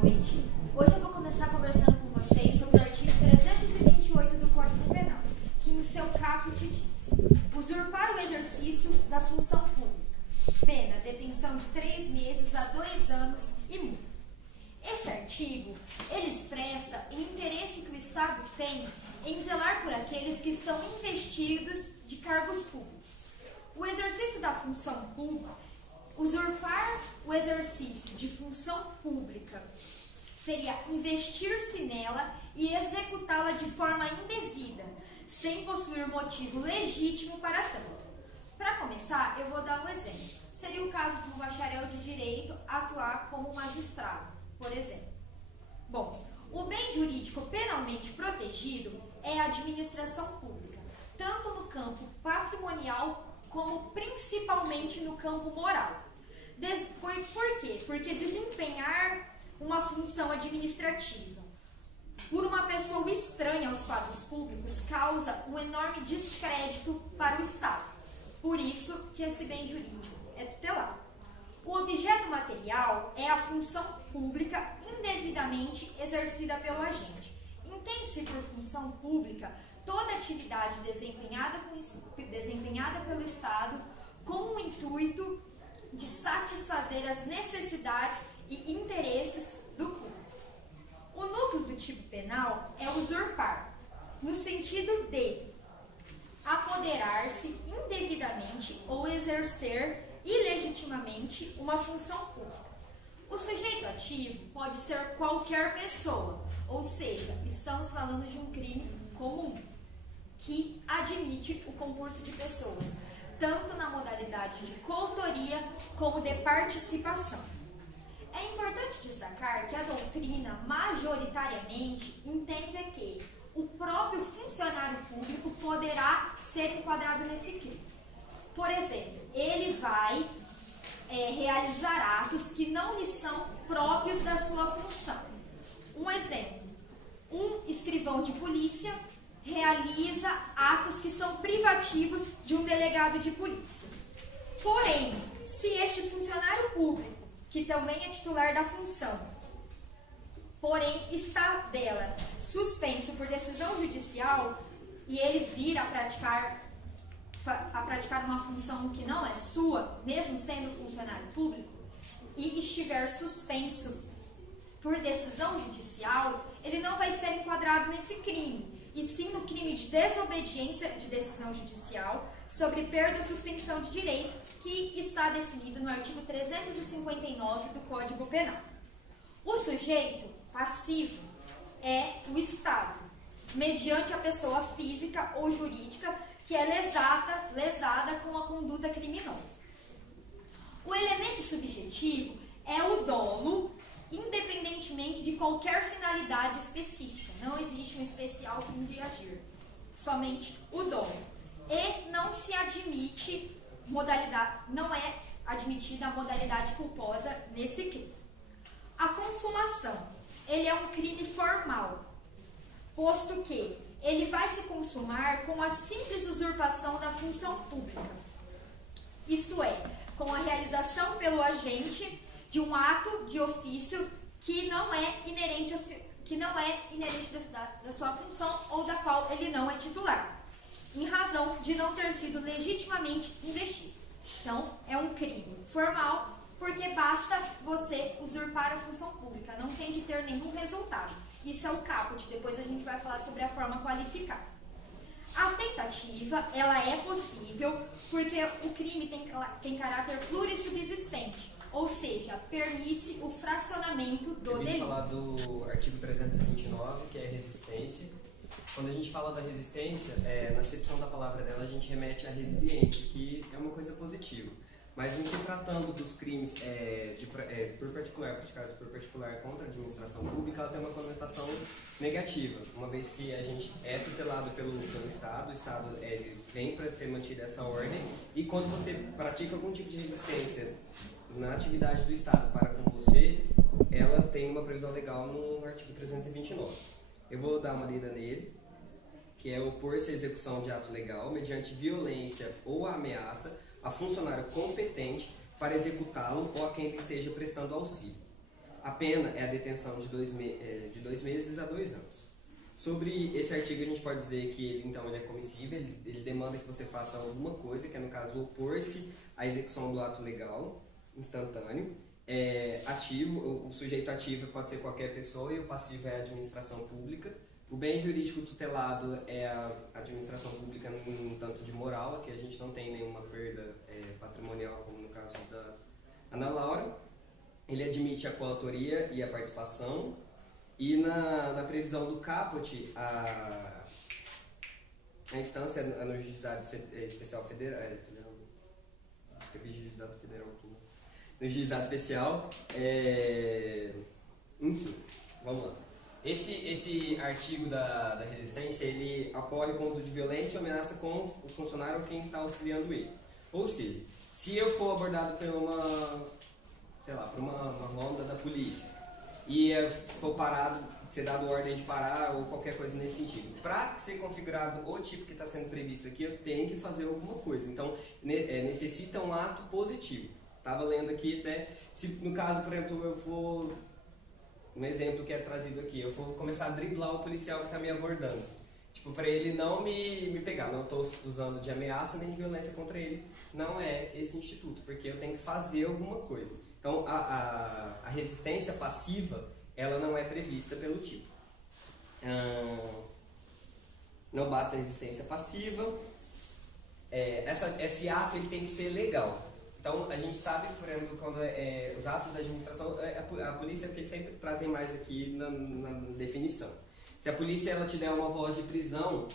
noite. Hoje eu vou começar conversando com vocês sobre o artigo 328 do Código Penal, que em seu caput diz: usurpar o exercício da função pública. Pena, detenção de 3 meses a 2 anos e multa. Esse artigo, ele expressa o interesse que o Estado tem em zelar por aqueles que estão investidos de cargos públicos. O exercício da função pública, usurpar o exercício de função pública, seria investir-se nela e executá-la de forma indevida, sem possuir motivo legítimo para tanto. Para começar, eu vou dar um exemplo. Seria o caso de um bacharel de direito atuar como magistrado, por exemplo. Bom, o bem jurídico penalmente protegido é a administração pública, tanto no campo patrimonial como principalmente no campo moral. Por quê? Porque desempenhar uma função administrativa por uma pessoa estranha aos fatos públicos causa um enorme descrédito para o Estado. Por isso que esse bem jurídico é tutelado. O objeto material é a função pública indevidamente exercida pelo agente. Entende-se por função pública toda atividade desempenhada pelo Estado com o intuito de satisfazer as necessidades e interesses do público. O núcleo do tipo penal é usurpar, no sentido de apoderar-se indevidamente ou exercer ilegitimamente uma função pública. O sujeito ativo pode ser qualquer pessoa, ou seja, estamos falando de um crime comum, que admite o concurso de pessoas, tanto na modalidade de coautoria como de participação. É importante destacar que a doutrina majoritariamente entende que o próprio funcionário público poderá ser enquadrado nesse crime. Por exemplo, ele vai realizar atos que não lhe são próprios da sua função. Um exemplo, um escrivão de polícia realiza atos que são privativos de um delegado de polícia. Porém, se este funcionário público, que também é titular da função, porém está dela suspenso por decisão judicial e ele vir a praticar uma função que não é sua, mesmo sendo funcionário público, e estiver suspenso por decisão judicial, ele não vai ser enquadrado nesse crime, e sim no crime de desobediência de decisão judicial sobre perda ou suspensão de direito, que está definido no artigo 359 do Código Penal. O sujeito passivo é o Estado, mediante a pessoa física ou jurídica que é lesada com a conduta criminosa. O elemento subjetivo é o dolo, independentemente de qualquer finalidade específica. Não existe um especial fim de agir, somente o dolo. E não se admite não é admitida a modalidade culposa nesse crime. A consumação, ele é um crime formal, posto que ele vai se consumar com a simples usurpação da função pública, isto é, com a realização pelo agente de um ato de ofício que não é inerente da sua função ou da qual ele não é titular, em razão de não ter sido legitimamente investido. Então, é um crime formal, porque basta você usurpar a função pública, não tem que ter nenhum resultado. Isso é o caput, depois a gente vai falar sobre a forma qualificada. A tentativa, ela é possível porque o crime tem caráter plurissubsistente, ou seja, permite o fracionamento do delito. Eu vim falar do artigo 329, que é resistência. Quando a gente fala da resistência, na acepção da palavra dela, a gente remete à resiliência, que é uma coisa positiva. Mas em se tratando dos crimes praticados por particular contra a administração pública, ela tem uma conotação negativa, uma vez que a gente é tutelado pelo Estado, o Estado vem para ser mantida essa ordem, e quando você pratica algum tipo de resistência na atividade do Estado para com você, ela tem uma previsão legal no artigo 329. Eu vou dar uma lida nele, que é opor-se à execução de ato legal mediante violência ou ameaça a funcionário competente para executá-lo ou a quem ele esteja prestando auxílio. a pena é a detenção de 2 meses a 2 anos. Sobre esse artigo a gente pode dizer que ele, então, ele é comissível, ele demanda que você faça alguma coisa, que é no caso opor-se à execução do ato legal instantâneo. Ativo, o sujeito ativo pode ser qualquer pessoa e o passivo é a administração pública. O bem jurídico tutelado é a administração pública num tanto de moral, aqui a gente não tem nenhuma perda patrimonial, como no caso da Ana Laura. Ele admite a coautoria e a participação. E na previsão do caput, a instância no Juizado Especial Federal, escrevi Juizado Federal aqui, no Juizado Especial, enfim, vamos lá. Esse artigo da resistência, ele apoia com uso de violência e ameaça com o funcionário ou quem está auxiliando ele. Ou seja, se eu for abordado por uma ronda da polícia, e for parado, ser dado ordem de parar ou qualquer coisa nesse sentido. Para ser configurado o tipo que está sendo previsto aqui, eu tenho que fazer alguma coisa. Então, necessita um ato positivo. Estava lendo aqui até, se no caso, por exemplo, eu for, um exemplo que é trazido aqui, eu for começar a driblar o policial que está me abordando. Tipo, para ele não me pegar, não estou usando de ameaça nem de violência contra ele, não é esse instituto, porque eu tenho que fazer alguma coisa. Então, a resistência passiva, ela não é prevista pelo tipo. Não basta a resistência passiva. Esse ato ele tem que ser legal. Então, a gente sabe, por exemplo, quando os atos da administração, a polícia é o que eles sempre trazem mais aqui na definição. Se a polícia ela te der uma voz de prisão,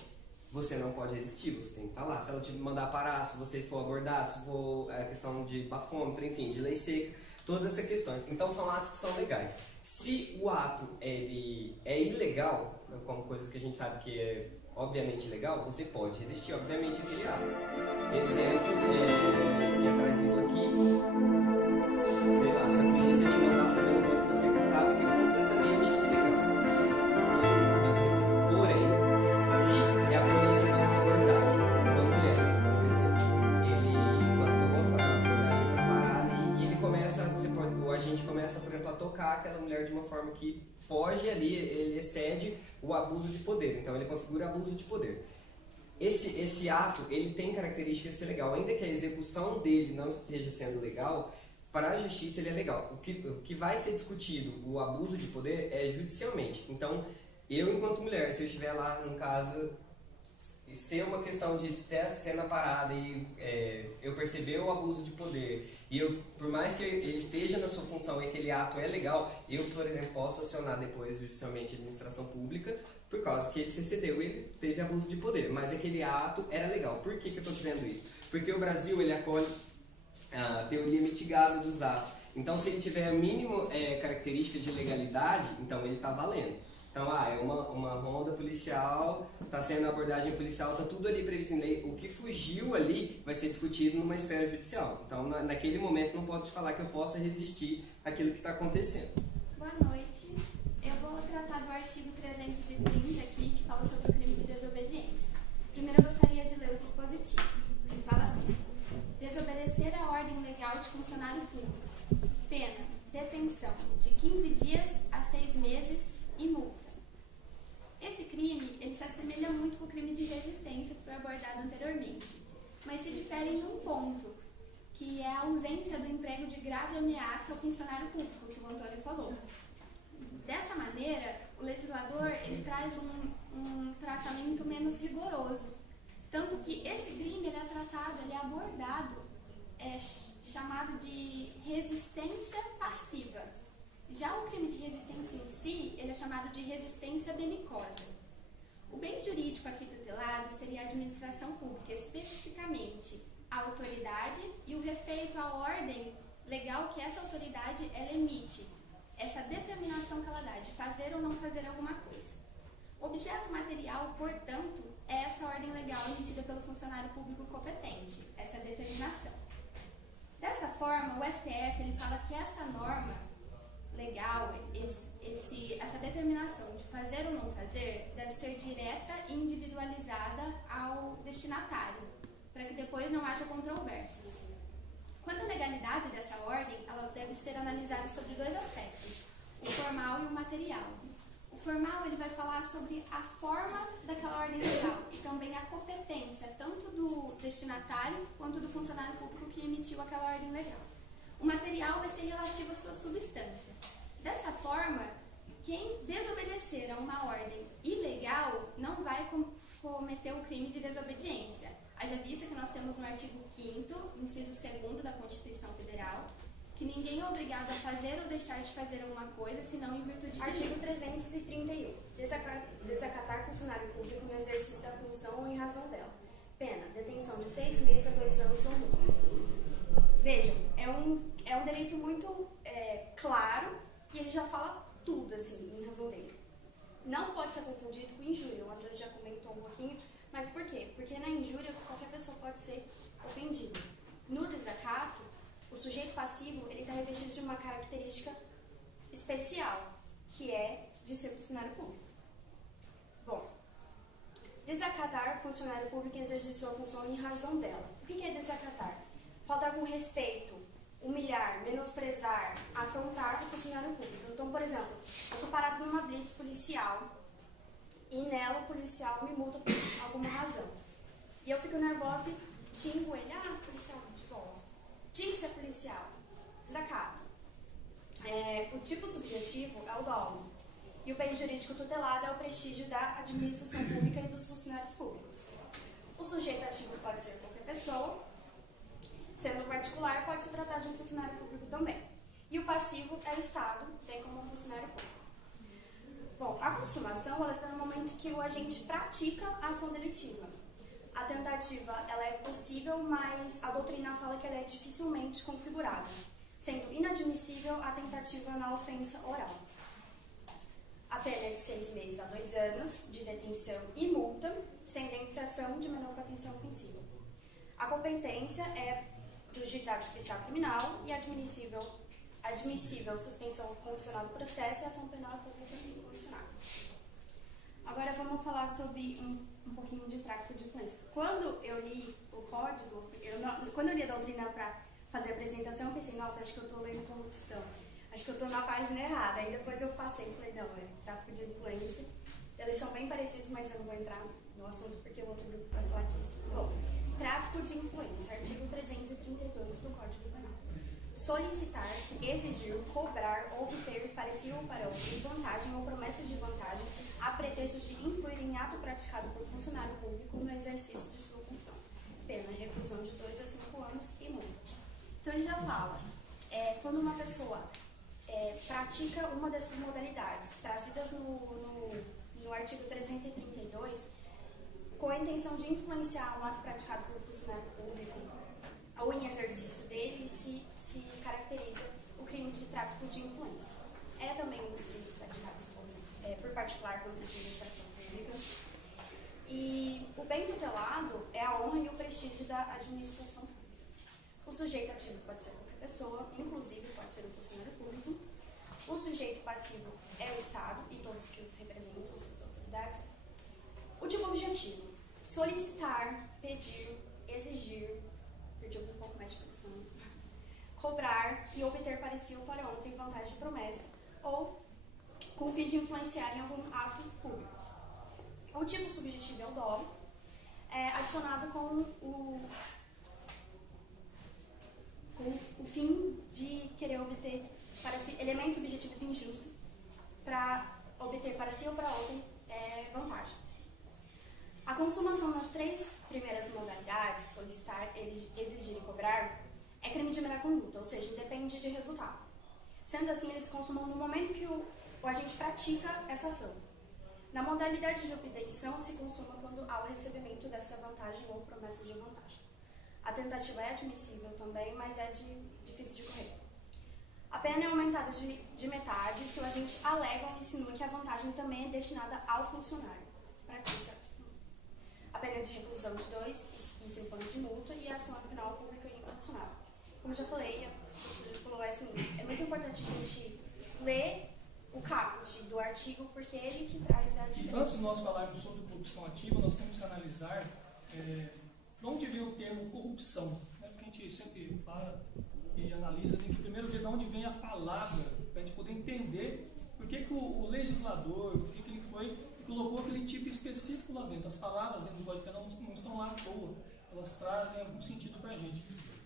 você não pode resistir, você tem que estar lá. Se ela te mandar parar, se você for abordado, se for a questão de bafômetro, enfim, de lei seca, todas essas questões. Então são atos que são legais. Se o ato ele é ilegal, como coisas que a gente sabe que é obviamente ilegal, você pode resistir obviamente àquele ato. Exemplo que é trazido aqui, sei lá, se a polícia te mandar fazer uma coisa que você sabe que é completamente ilegal. Porém, se a polícia dá uma abordagem, uma mulher, por exemplo, ele mandou a abordagem para parar e ele começa, o agente começa, por exemplo, a tocar aquela mulher de uma forma que foge ali, ele excede o abuso de poder, então ele configura abuso de poder. Esse ato, ele tem características de ser legal, ainda que a execução dele não esteja sendo legal, para a justiça ele é legal. O que vai ser discutido, o abuso de poder, é judicialmente. Então, eu enquanto mulher, se eu estiver lá, no caso, ser uma questão de ter sendo a parada e eu perceber o abuso de poder, e eu, por mais que ele esteja na sua função e aquele ato é legal, eu, por exemplo, posso acionar depois judicialmente a administração pública, por causa que ele se excedeu e ele teve abuso de poder, mas aquele ato era legal. Por que eu estou dizendo isso? Porque o Brasil, ele acolhe a teoria mitigada dos atos. Então, se ele tiver a mínima característica de legalidade, então ele está valendo. Então, é uma ronda policial, está sendo abordagem policial, está tudo ali previsto em lei. O que fugiu ali vai ser discutido numa esfera judicial. Então, naquele momento, não posso te falar que eu possa resistir àquilo que está acontecendo. Boa noite. Eu vou tratar do artigo 330 aqui, que fala sobre o crime de desobediência. Primeiro, eu gostaria de ler o dispositivo. Ele fala assim: desobedecer a ordem legal de funcionário público. Pena, detenção de 15 dias a 6 meses e multa. Esse crime, ele se assemelha muito com o crime de resistência que foi abordado anteriormente, mas se difere em um ponto, que é a ausência do emprego de grave ameaça ao funcionário público, que o Antônio falou. Dessa maneira, o legislador ele traz um tratamento menos rigoroso, tanto que esse crime ele é tratado, ele é abordado, chamado de resistência passiva. Já o crime de resistência em si, ele é chamado de resistência belicosa. O bem jurídico aqui tutelado seria a administração pública, especificamente a autoridade e o respeito à ordem legal que essa autoridade ela emite, essa determinação que ela dá de fazer ou não fazer alguma coisa. O objeto material, portanto, é essa ordem legal emitida pelo funcionário público competente, essa determinação. Dessa forma, o STF ele fala que essa norma legal, essa determinação de fazer ou não fazer, deve ser direta e individualizada ao destinatário, para que depois não haja controvérsias. Quanto à legalidade dessa ordem, ela deve ser analisada sobre dois aspectos. o formal e o material. O formal ele vai falar sobre a forma daquela ordem legal e também a competência tanto do destinatário quanto do funcionário público que emitiu aquela ordem legal. O material vai ser relativo à sua substância. Dessa forma, quem desobedecer a uma ordem ilegal não vai cometer o crime de desobediência. Haja visto que nós temos no artigo 5º, inciso 2º da Constituição Federal, que ninguém é obrigado a fazer ou deixar de fazer alguma coisa, senão em virtude de Artigo 331. Desacatar funcionário público no exercício da função ou em razão dela. Pena, detenção de 6 meses a 2 anos ou multa. Vejam, é um direito muito claro e ele já fala tudo, assim, em razão dele. Não pode ser confundido com injúria, o André já comentou um pouquinho, mas por quê? Porque na injúria qualquer pessoa pode ser ofendida. No desacato, o sujeito passivo ele está revestido de uma característica especial, que é de ser funcionário público. Bom, desacatar funcionário público em exercício sua função em razão dela. O que é desacatar? Faltar com respeito, humilhar, menosprezar, afrontar o funcionário público. Então, por exemplo, eu sou parado numa blitz policial e nela o policial me multa por alguma razão. E eu fico nervosa e xingo ele, policial, de bosta. Tinha que ser policial. Desacato. O tipo subjetivo é o dolo. E o bem jurídico tutelado é o prestígio da administração pública e dos funcionários públicos. O sujeito ativo pode ser qualquer pessoa, sendo particular, pode se tratar de um funcionário público também. E o passivo é o Estado, bem como um funcionário público. Bom, a consumação ela está no momento que o agente pratica a ação delitiva. A tentativa ela é possível, mas a doutrina fala que ela é dificilmente configurada, sendo inadmissível a tentativa na ofensa oral. A pena é de 6 meses a 2 anos de detenção e multa, sendo a infração de menor potência ofensiva. A competência é do Juizado Especial Criminal e admissível suspensão condicional do processo e ação penal pública incondicional. Agora vamos falar sobre um pouquinho de tráfico de influência. Quando eu li o código, quando eu li a doutrina para fazer a apresentação, eu pensei, nossa, acho que eu estou lendo corrupção. Acho que eu estou na página errada. Aí depois eu passei e falei, não, é tráfico de influência. Eles são bem parecidos, mas eu não vou entrar no assunto porque o outro grupo vai falar disso. Bom, tráfico de influência, artigo 332 do Código Penal. Solicitar, exigir, cobrar ou obter para si ou para outro vantagem ou promessa de vantagem a pretexto de influir em ato praticado por funcionário público no exercício de sua função. Pena, reclusão de 2 a 5 anos e multa. Então ele já fala, quando uma pessoa pratica uma dessas modalidades trazidas no artigo 332, com a intenção de influenciar um ato praticado por funcionário público ou em exercício dele, se caracteriza o crime de tráfico de influência. É também um dos crimes praticados por particular contra a administração pública. E o bem tutelado é a honra e o prestígio da administração pública. O sujeito ativo pode ser qualquer pessoa, inclusive pode ser um funcionário público. O sujeito passivo é o Estado e todos que os representam, suas autoridades. O tipo objetivo: solicitar, pedir, exigir, perdi um pouco mais de pressão, cobrar e obter para si ou para outro em vantagem de promessa ou com o fim de influenciar em algum ato público. O tipo subjetivo é o dolo, adicionado com o fim de querer obter para si elemento subjetivo de injusto para obter para si ou para outro vantagem. A consumação nas 3 primeiras modalidades, solicitar, exigir e cobrar, é crime de mera conduta, ou seja, independe de resultado. Sendo assim, eles se consumam no momento que o agente pratica essa ação. Na modalidade de obtenção, se consuma quando há o recebimento dessa vantagem ou promessa de vantagem. A tentativa é admissível também, mas é difícil de correr. A pena é aumentada de metade se o agente alega ou insinua que a vantagem também é destinada ao funcionário que pratica isso. A pena é de reclusão de 2 e 5 anos de multa e a ação penal pública e incondicional. Como eu já falei, a professora falou, é muito importante a gente ler o caput do artigo, porque é ele que traz a diferença. Antes de nós falarmos sobre corrupção ativa, nós temos que analisar de onde vem o termo corrupção. Porque a gente sempre fala e analisa, tem que primeiro ver de onde vem a palavra, para a gente poder entender que o legislador, por que ele foi e colocou aquele tipo específico lá dentro. As palavras dentro do Código Penal não estão lá à toa, elas trazem algum sentido para a gente.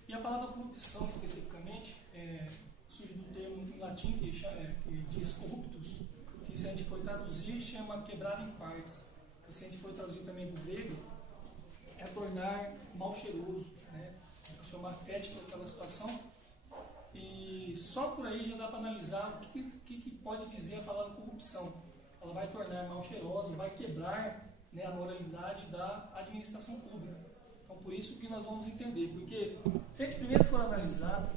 E a palavra corrupção, especificamente, surge do termo em latim que diz corruptus, que se a gente for traduzir, chama quebrar em partes. E se a gente for traduzir também do grego, é tornar mal cheiroso, né? Chamar fétido aquela situação. E só por aí já dá para analisar o que pode dizer a palavra corrupção. Ela vai tornar mal cheiroso, vai quebrar, né, a moralidade da administração pública. Então, por isso que nós vamos entender. Porque se a gente primeiro for analisar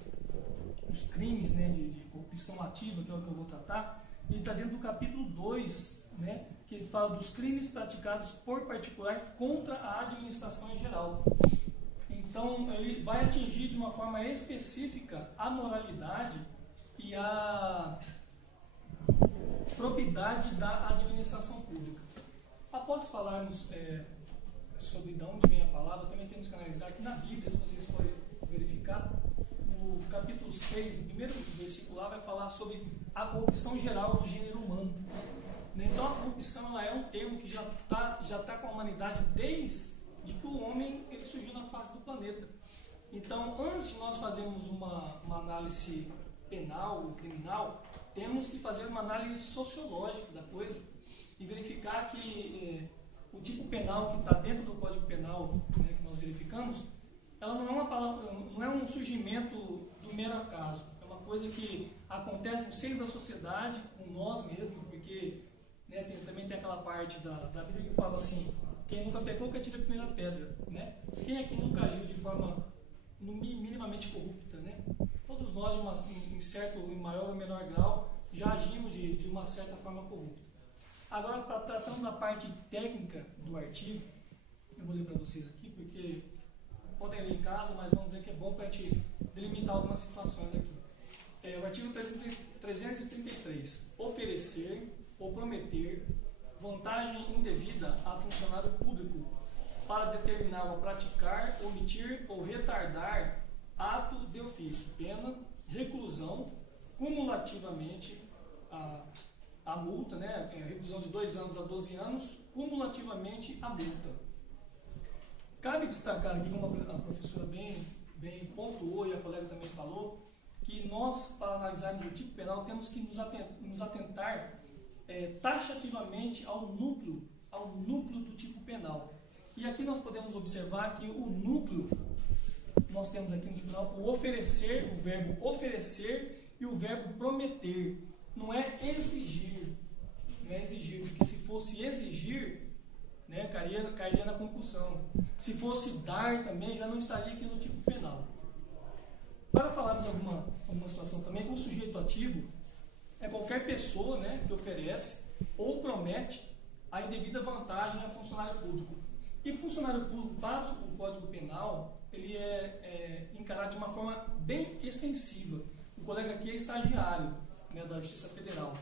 os crimes, né, de corrupção ativa, que é o que eu vou tratar, ele está dentro do capítulo 2, né, que ele fala dos crimes praticados por particular contra a administração em geral. Então, ele vai atingir de uma forma específica a moralidade e a probidade da administração pública. Após falarmos sobre de onde vem a palavra, também temos que analisar que na Bíblia, se vocês forem verificar, no capítulo 6, no primeiro versículo lá, vai falar sobre a corrupção geral do gênero humano. Então, a corrupção ela é um termo que já tá com a humanidade desde que o homem ele surgiu na face do planeta. Então, antes de nós fazermos uma análise penal ou criminal, temos que fazer uma análise sociológica da coisa e verificar que o tipo penal que está dentro do Código Penal, né, que nós verificamos, ela não é uma palavra, não é um surgimento do mero acaso. É uma coisa que acontece no seio da sociedade, com nós mesmos, porque, né, também tem aquela parte da Bíblia que fala assim: quem nunca pecou, que atire a primeira pedra, né? Quem aqui nunca agiu de forma minimamente corrupta, né? Todos nós, em maior ou menor grau, já agimos de uma certa forma corrupta. Agora, tratando da parte técnica do artigo, eu vou ler para vocês aqui, porque podem ler em casa, mas vamos ver que é bom para a gente delimitar algumas situações aqui. O artigo 333. Oferecer ou prometer vantagem indevida a funcionário público para determiná-lo a praticar, omitir ou retardar ato de ofício, pena, reclusão, cumulativamente a multa, né, reclusão de 2 anos a 12 anos, cumulativamente a multa. Cabe destacar aqui, como a professora bem pontuou e a colega também falou, que nós, para analisarmos o tipo penal, temos que nos atentar taxativamente ao núcleo do tipo penal. E aqui nós podemos observar que o núcleo, nós temos aqui no tipo penal o oferecer, o verbo oferecer e o verbo prometer. Não é exigir, porque se fosse exigir, né, cairia na concussão. Se fosse dar também, já não estaria aqui no tipo penal. Para falarmos alguma situação também, o sujeito ativo é qualquer pessoa, né, que oferece ou promete a indevida vantagem a funcionário público. E funcionário público, para o Código Penal, ele é encarado de uma forma bem extensiva. O colega aqui é estagiário, né, da Justiça Federal.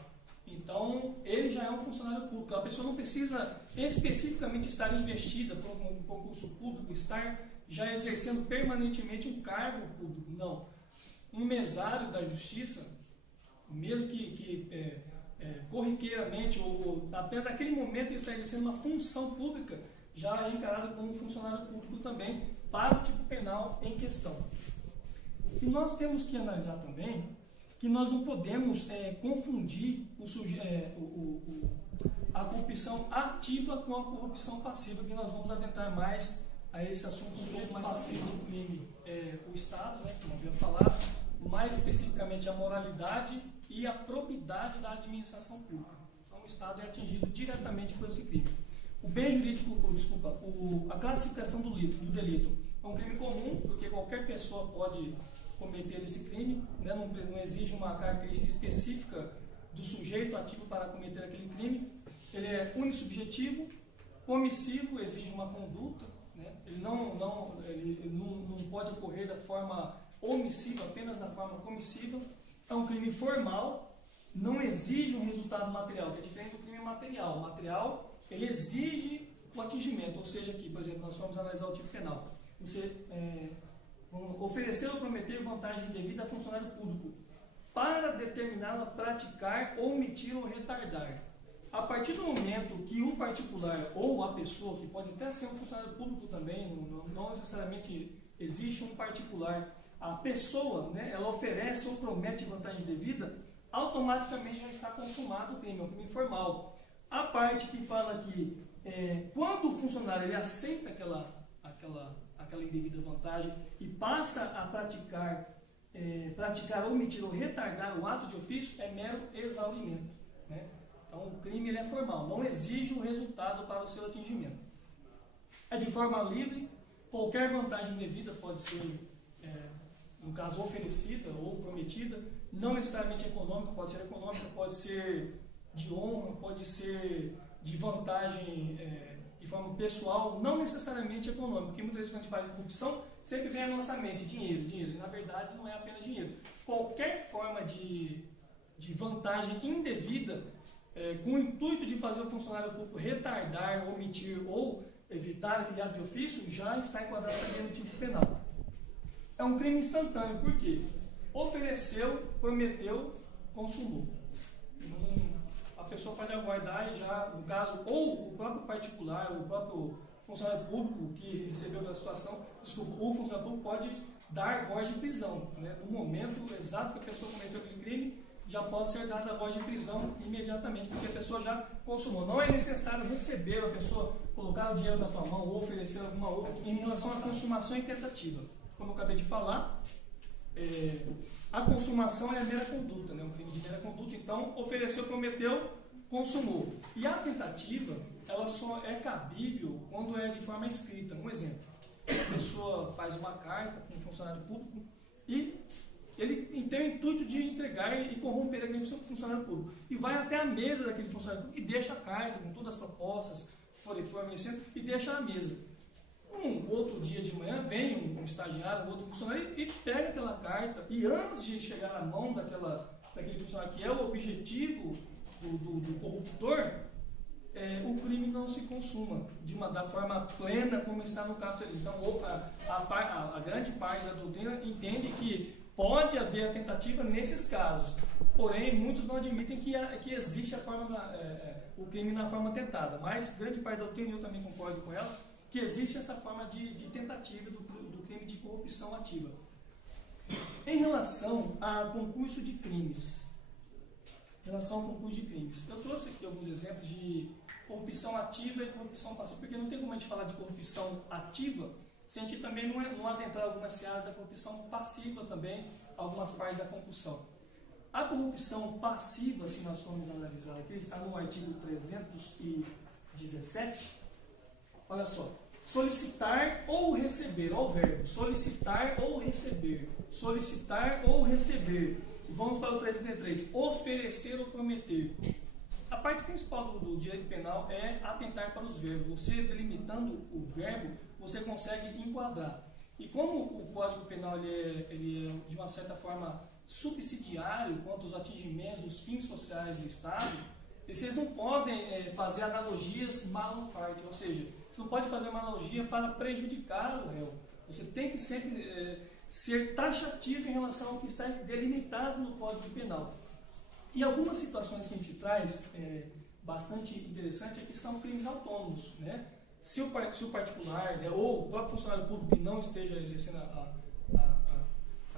Então, ele já é um funcionário público. A pessoa não precisa especificamente estar investida por um concurso público, estar já exercendo permanentemente um cargo público. Não. Um mesário da Justiça, mesmo que corriqueiramente, ou apenas naquele momento ele está exercendo uma função pública, já é encarado como um funcionário público também, para o tipo penal em questão. E nós temos que analisar também que nós não podemos confundir a corrupção ativa com a corrupção passiva, que nós vamos adentrar mais a esse assunto do sujeito mais passivo do crime. O Estado, né, como havia falado, mais especificamente a moralidade e a probidade da administração pública. Então, o Estado é atingido diretamente por esse crime. O bem jurídico, a classificação do delito é um crime comum, porque qualquer pessoa pode cometer esse crime, né? Não exige uma característica específica do sujeito ativo para cometer aquele crime. Ele é unissubjetivo, comissivo, exige uma conduta, né? Ele não pode ocorrer da forma omissiva, apenas da forma comissiva. É um crime formal, não exige um resultado material, que é diferente do crime material. O material, ele exige o atingimento, ou seja, aqui, por exemplo, nós vamos analisar o tipo penal. Você oferecer ou prometer vantagem indevida a funcionário público. para determiná-la praticar, omitir ou retardar. A partir do momento que o particular ou a pessoa, que pode até ser um funcionário público também, não necessariamente existe um particular, a pessoa, né, ela oferece ou promete vantagem devida, automaticamente já está consumado o crime, é um crime formal. A parte que fala que quando o funcionário ele aceita aquela indevida vantagem e passa a praticar, omitir ou retardar o ato de ofício, é mero exaurimento, né? Então, o crime ele é formal, não exige um resultado para o seu atingimento. É de forma livre, qualquer vantagem indevida pode ser, no caso, oferecida ou prometida, não necessariamente econômica, pode ser de honra, pode ser de vantagem de forma pessoal, não necessariamente econômica, porque muitas vezes quando a gente faz corrupção, sempre vem à nossa mente dinheiro, e na verdade não é apenas dinheiro. Qualquer forma de vantagem indevida, com o intuito de fazer o funcionário público retardar, omitir ou evitar aquele ato de ofício, já está enquadrado também no tipo penal. É um crime instantâneo, por quê? Ofereceu, prometeu, consumou. A pessoa pode aguardar e já, no caso, ou o próprio particular, o próprio funcionário público que recebeu a situação, o funcionário público pode dar voz de prisão, né? No momento exato que a pessoa cometeu aquele crime, já pode ser dada a voz de prisão imediatamente, porque a pessoa já consumou. Não é necessário receber a pessoa, colocar o dinheiro na tua mão ou oferecer alguma outra em relação à consumação e tentativa. Como eu acabei de falar, a consumação é a mera conduta, né? Um crime de mera conduta. Então, ofereceu, prometeu, consumou. E a tentativa, ela só é cabível quando é de forma escrita. Um exemplo, a pessoa faz uma carta para um funcionário público e ele tem o intuito de entregar e corromper aquele funcionário público. E vai até a mesa daquele funcionário público e deixa a carta com todas as propostas que forem fornecendo e deixa na mesa. Um outro dia de manhã vem um estagiário, um outro funcionário e pega aquela carta e antes de chegar na mão daquele funcionário que é o objetivo do corruptor, o crime não se consuma da forma plena como está no caput ali. Então a grande parte da doutrina entende que pode haver a tentativa nesses casos, porém muitos não admitem que existe o crime na forma tentada, mas grande parte da doutrina, eu também concordo com ela, que existe essa forma de tentativa do crime de corrupção ativa. Em relação a concurso de crimes, eu trouxe aqui alguns exemplos de corrupção ativa e corrupção passiva, porque não tem como a gente falar de corrupção ativa se a gente também não adentrar algumas searas da corrupção passiva também, algumas partes da concussão. A corrupção passiva, se nós formos analisar aqui, está no artigo 317, olha só, solicitar ou receber, olha o verbo, solicitar ou receber, e vamos para o 333, oferecer ou prometer. A parte principal do direito penal é atentar para os verbos. Você delimitando o verbo, você consegue enquadrar. E como o Código Penal ele é de uma certa forma subsidiário quanto aos atingimentos dos fins sociais do Estado, vocês não podem fazer analogias mal parte, ou seja, você não pode fazer uma analogia para prejudicar o réu. Você tem que sempre ser taxativo em relação ao que está delimitado no Código Penal. E algumas situações que a gente traz bastante interessante é que são crimes autônomos, né? Se o particular, né, ou o próprio funcionário público que não esteja exercendo a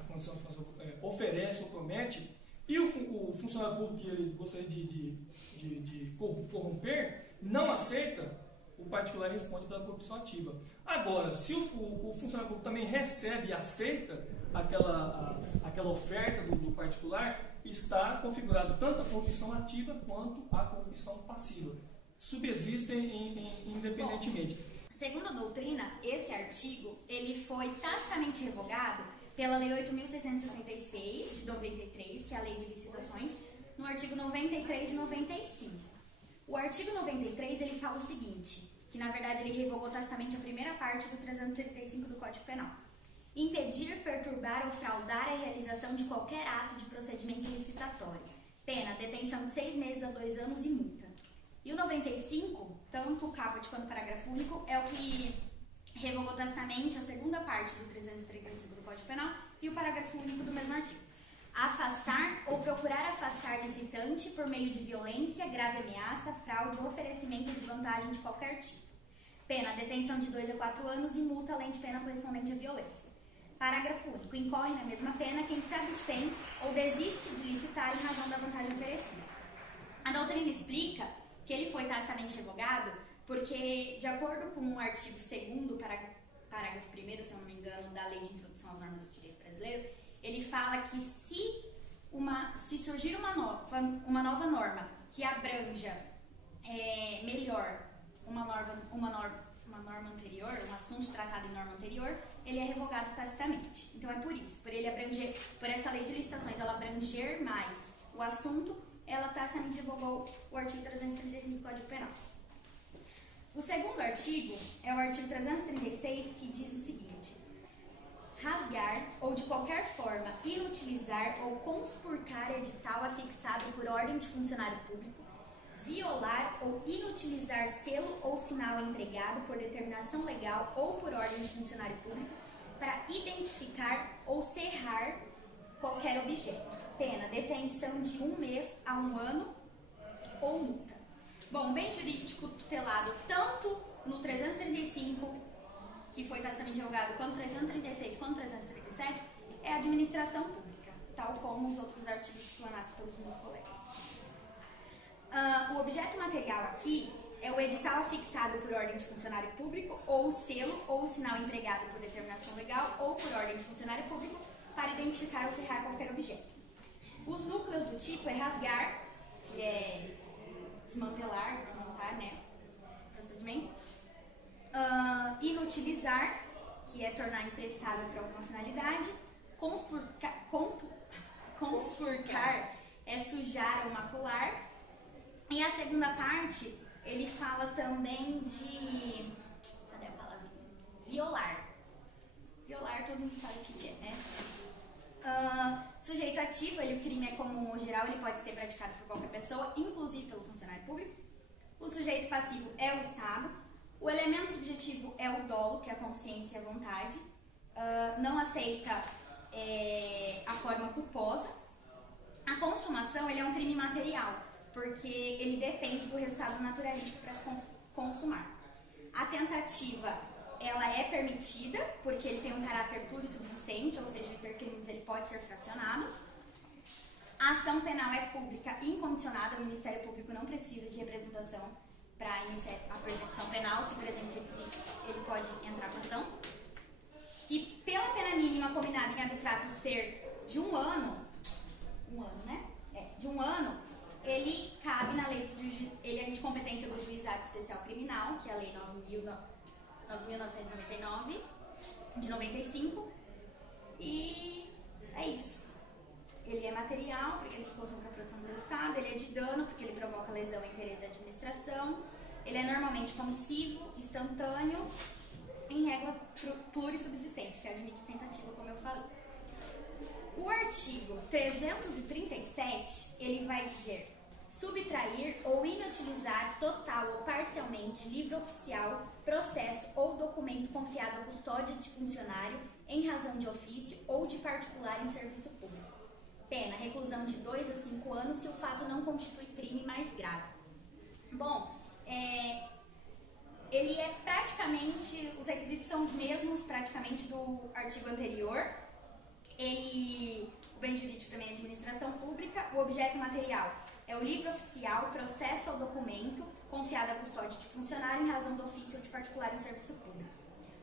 condição de funcionário público, oferece ou promete, e o funcionário público que ele gostaria de corromper não aceita, o particular responde pela corrupção ativa. Agora, se o funcionário público também recebe e aceita aquela oferta do particular, está configurado tanto a corrupção ativa quanto a corrupção passiva. Subsistem independentemente. Bom, segundo a doutrina, esse artigo ele foi tacitamente revogado pela Lei 8.666 de 93, que é a Lei de Licitações, no artigo 93 e 95. O artigo 93 ele fala o seguinte, que na verdade ele revogou tacitamente a primeira parte do 335 do Código Penal. Impedir, perturbar ou fraudar a realização de qualquer ato de procedimento licitatório. Pena, detenção de 6 meses a 2 anos e multa. E o 95, tanto o caput quanto o parágrafo único, é o que revogou tacitamente a segunda parte do 335 do Código Penal e o parágrafo único do mesmo artigo. afastar ou procurar afastar licitante por meio de violência, grave ameaça, fraude ou oferecimento de vantagem de qualquer tipo. Pena, detenção de 2 a 4 anos e multa além de pena correspondente à violência. Parágrafo único. Incorre na mesma pena quem se abstém ou desiste de licitar em razão da vantagem oferecida. A doutrina explica que ele foi tacitamente revogado porque, de acordo com o artigo 2º, parágrafo 1º, se eu não me engano, da Lei de Introdução às Normas do Direito Brasileiro, ele fala que se surgir uma nova norma que abranja melhor uma norma anterior, um assunto tratado em norma anterior, ele é revogado tacitamente. Então é por isso, por essa lei de licitações, ela abranger mais o assunto, ela tacitamente revogou o artigo 335 do Código Penal. O segundo artigo é o artigo 336, que diz o seguinte: rasgar ou de qualquer forma inutilizar ou conspurcar edital afixado por ordem de funcionário público, violar ou inutilizar selo ou sinal empregado por determinação legal ou por ordem de funcionário público para identificar ou cerrar qualquer objeto. Pena, detenção de 1 mês a 1 ano ou multa. Bom, o bem jurídico tutelado tanto no 335, que foi tacitamente revogado, quanto 336, quanto 337, é a administração pública, tal como os outros artigos explanados pelos meus colegas. O objeto material aqui é o edital afixado por ordem de funcionário público, ou o selo ou o sinal empregado por determinação legal ou por ordem de funcionário público para identificar ou cerrar qualquer objeto. Os núcleos do tipo é rasgar, que é desmontar, né, procedimento. Inutilizar, que é tornar imprestável para alguma finalidade. Conspurcar é sujar ou macular. E a segunda parte, ele fala também de... Cadê a palavra? Violar. Violar, todo mundo sabe o que é, né? Sujeito ativo, o crime é comum ou geral, ele pode ser praticado por qualquer pessoa, inclusive pelo funcionário público. O sujeito passivo é o Estado. O elemento subjetivo é o dolo, que é a consciência e a vontade. Não aceita a forma culposa. A consumação, ele é um crime material, porque ele depende do resultado naturalístico para se consumar. A tentativa, ela é permitida, porque ele tem um caráter puro e subsistente, ou seja, o intercrimes ele pode ser fracionado. A ação penal é pública e incondicionada, o Ministério Público não precisa de representação para iniciar a persecução penal, se presentes requisitos, ele pode entrar com ação. E pela pena mínima combinada em abstrato ser de 1 ano, de 1 ano, ele cabe na lei ele é de competência do Juizado Especial Criminal, que é a Lei 9.999, de 95, e é isso. Ele é material, porque ele se consome para a produção do resultado, ele é de dano, porque ele provoca lesão ao interesse da administração, ele é normalmente comissivo, instantâneo, em regra pura e subsistente, que admite tentativa, como eu falei. O artigo 337, ele vai dizer: subtrair ou inutilizar total ou parcialmente livro oficial, processo ou documento confiado à custódia de funcionário em razão de ofício ou de particular em serviço público. Pena, reclusão de 2 a 5 anos se o fato não constitui crime mais grave. Bom, ele é praticamente, os requisitos são os mesmos praticamente do artigo anterior. O bem jurídico também é administração pública. O objeto material é o livro oficial, processo ou documento confiado à custódia de funcionário em razão do ofício ou de particular em serviço público.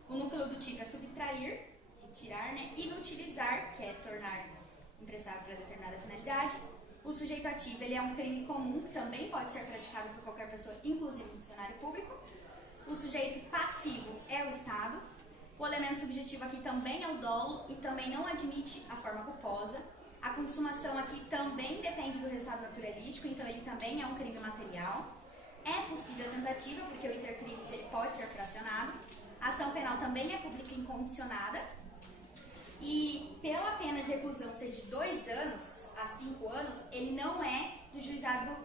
O núcleo do tipo é subtrair, retirar, né? Inutilizar, que é tornar emprestável para determinada finalidade. O sujeito ativo, ele é um crime comum que também pode ser praticado por qualquer pessoa, inclusive funcionário público. O sujeito passivo é o Estado. O elemento subjetivo aqui também é o dolo e também não admite a forma culposa. A consumação aqui também depende do resultado naturalístico, então ele também é um crime material. É possível a tentativa, porque o intercrimes ele pode ser fracionado. A ação penal também é pública e incondicionada. E pela pena de reclusão ser de 2 anos a 5 anos, ele não é do juizado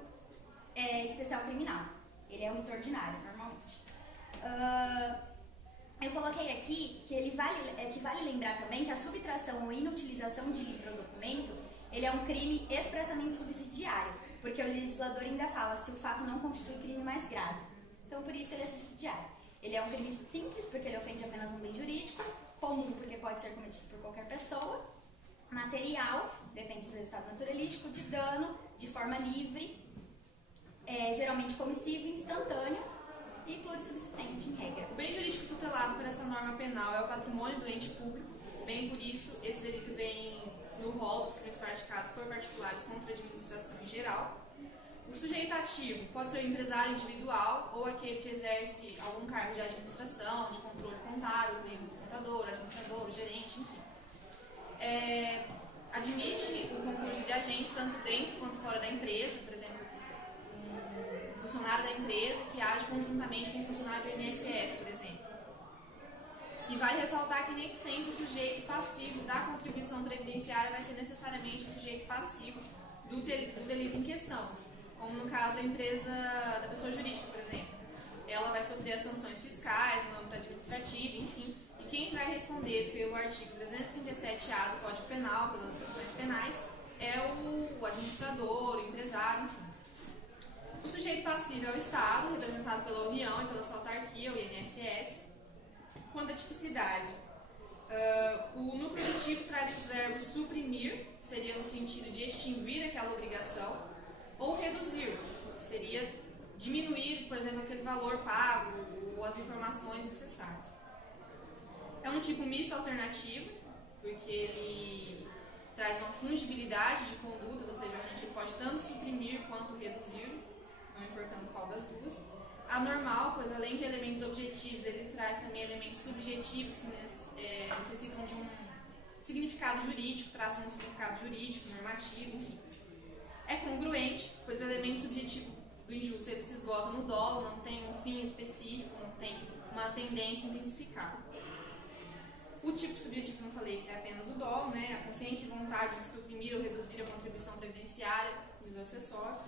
especial criminal. Ele é um rito ordinário, normalmente. Eu coloquei aqui que vale lembrar também que a subtração ou inutilização de livro ou documento, ele é um crime expressamente subsidiário, porque o legislador ainda fala se o fato não constitui crime mais grave. Então, por isso, ele é subsidiário. Ele é um crime simples, porque ele ofende apenas um bem jurídico, comum, porque pode ser cometido por qualquer pessoa, material, depende do estado naturalístico, de dano, de forma livre, geralmente comissivo, instantâneo e plurissubsistente, em regra. O bem jurídico tutelado por essa norma penal é o patrimônio do ente público. Bem por isso, esse delito vem no rol dos crimes praticados por particulares contra a administração em geral. O sujeito ativo pode ser o empresário individual ou aquele que exerce algum cargo de administração, de controle contábil, como contador, administrador, gerente, enfim. Admite o concurso de agentes tanto dentro quanto fora da empresa, por exemplo, um funcionário da empresa que age conjuntamente com um funcionário do INSS, por exemplo. E vai ressaltar que nem sempre o sujeito passivo da contribuição previdenciária vai ser necessariamente o sujeito passivo do delito em questão, como no caso da empresa, da pessoa jurídica, por exemplo. Ela vai sofrer as sanções fiscais, no âmbito administrativo, enfim. E quem vai responder pelo artigo 337-A do Código Penal, pelas sanções penais, é o administrador, o empresário, enfim. O sujeito passivo é o Estado, representado pela União e pela sua autarquia, o INSS. Quanto à tipicidade, o núcleo aditivo traz os verbos suprimir, seria no sentido de extinguir aquela obrigação, ou reduzir, seria diminuir, por exemplo, aquele valor pago ou as informações necessárias. É um tipo misto alternativo, porque ele traz uma fungibilidade de condutas, ou seja, a gente pode tanto suprimir quanto reduzir, não importando qual das duas. Anormal, pois além de elementos objetivos, ele traz também elementos subjetivos que necessitam de um significado jurídico, trazem um significado jurídico, normativo, enfim. É congruente, pois o elemento subjetivo do injusto ele se esgota no dolo, não tem um fim específico, não tem uma tendência intensificada. O tipo subjetivo, como eu falei, é apenas o dolo, né? A consciência e vontade de suprimir ou reduzir a contribuição previdenciária e os acessórios.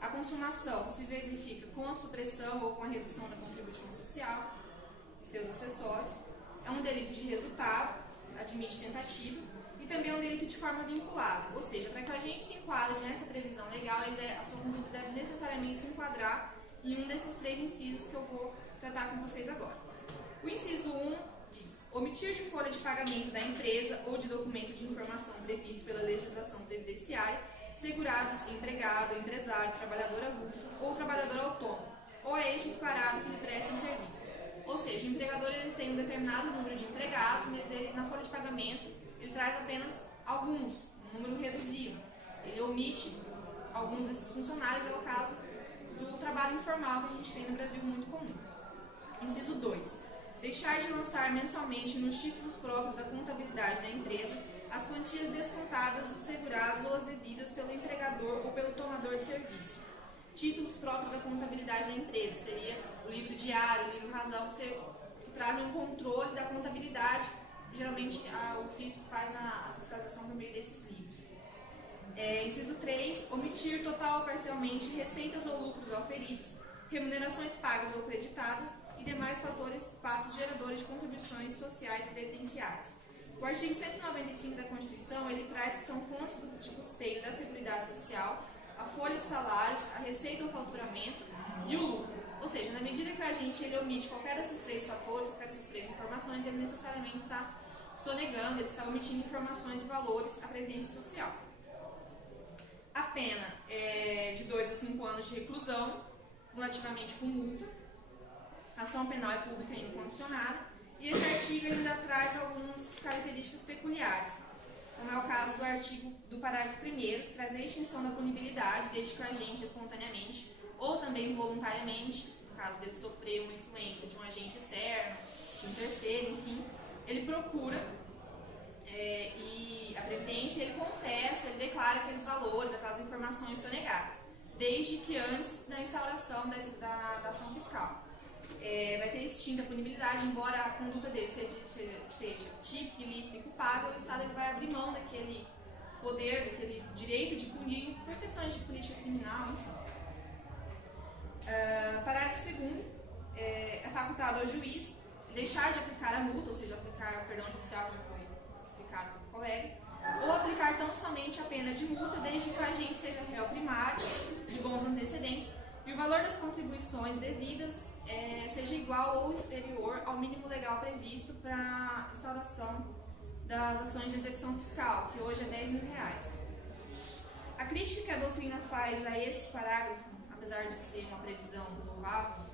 A consumação se verifica com a supressão ou com a redução da contribuição social e seus acessórios. É um delito de resultado, admite tentativa, e também é um delito de forma vinculada. Ou seja, para que a gente se enquadre nessa previsão legal, a sua conduta deve necessariamente se enquadrar em um desses três incisos que eu vou tratar com vocês agora. O inciso 1 diz: omitir de folha de pagamento da empresa ou de documento de informação previsto pela legislação previdenciária segurados empregado, empresário, trabalhador avulso ou trabalhador autônomo, ou é este equiparado que lhe prestem serviços. Ou seja, o empregador ele tem um determinado número de empregados, mas ele, na folha de pagamento ele traz apenas alguns, um número reduzido. Ele omite alguns desses funcionários, é o caso do trabalho informal que a gente tem no Brasil muito comum. Inciso 2. Deixar de lançar mensalmente nos títulos próprios da contabilidade da empresa as quantias descontadas dos segurados ou as devidas pelo empregador ou pelo tomador de serviço. Títulos próprios da contabilidade da empresa seria o livro diário, o livro razão, que trazem um controle da contabilidade. Geralmente o fisco faz a fiscalização por meio desses livros. Inciso 3. Omitir total ou parcialmente receitas ou lucros auferidos, remunerações pagas ou creditadas e demais fatos geradores de contribuições sociais previdenciárias. O artigo 195 da Constituição, ele traz que são fontes de custeio da Seguridade Social, a folha de salários, a receita ou faturamento e o lucro. Ou seja, na medida que a gente ele omite qualquer desses três fatores, qualquer dessas três informações, ele necessariamente está sonegando, ele está omitindo informações e valores à Previdência Social. A pena é de 2 a 5 anos de reclusão, cumulativamente com multa. A ação penal é pública e incondicionada. E esse artigo ainda traz algumas características peculiares, como é o caso do artigo do parágrafo 1º, que traz a extinção da punibilidade desde que o agente espontaneamente ou também voluntariamente, no caso dele sofrer uma influência de um agente externo, de um terceiro, enfim, ele procura e a Previdência, ele confessa, ele declara aqueles valores, aquelas informações sonegadas, desde que antes da instauração da ação fiscal. Vai ter extinta a punibilidade, embora a conduta dele seja típica, ilícita e culpável, o Estado ele vai abrir mão daquele poder, daquele direito de punir por questões de política criminal, enfim. Parágrafo 2º, é facultado ao juiz deixar de aplicar a multa, ou seja, aplicar o perdão judicial, que já foi explicado pelo colega, ou aplicar tão somente a pena de multa, desde que o agente seja réu primário, de bons antecedentes, e o valor das contribuições devidas seja igual ou inferior ao mínimo legal previsto para a instauração das ações de execução fiscal, que hoje é R$10.000. A crítica que a doutrina faz a esse parágrafo, apesar de ser uma previsão louvável,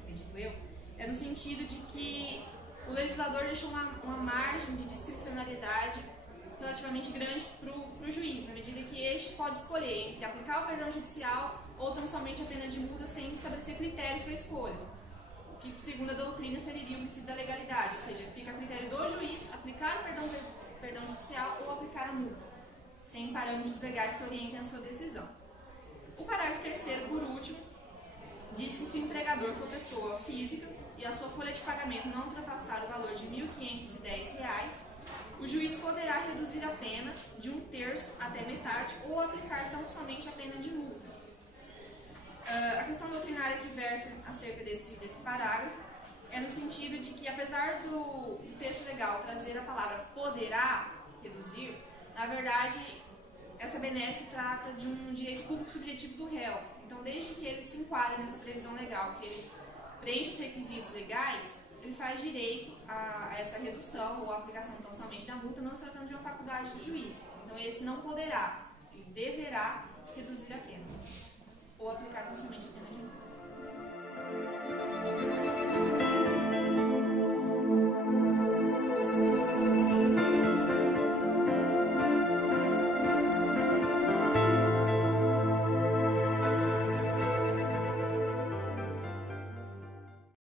acredito eu, é no sentido de que o legislador deixou uma margem de discricionariedade relativamente grande para o juiz, na medida que este pode escolher entre aplicar o perdão judicial ou tão somente a pena de multa sem estabelecer critérios para a escolha, o que, segundo a doutrina, feriria o princípio da legalidade, ou seja, fica a critério do juiz aplicar o perdão judicial ou aplicar a multa, sem parâmetros legais que orientem a sua decisão. O parágrafo 3º, por último, diz que se o empregador for pessoa física e a sua folha de pagamento não ultrapassar o valor de R$ 1.510, o juiz poderá reduzir a pena de 1/3 até metade ou aplicar tão somente a pena de multa. A questão doutrinária que versa acerca desse parágrafo é no sentido de que, apesar do texto legal trazer a palavra poderá reduzir, na verdade, essa benesse trata de um direito público subjetivo do réu. Então, desde que ele se enquadre nessa previsão legal, que ele preenche os requisitos legais, ele faz direito a essa redução ou a aplicação tão somente da multa, não se tratando de uma faculdade do juiz. Então, esse não poderá, ele deverá reduzir a pena.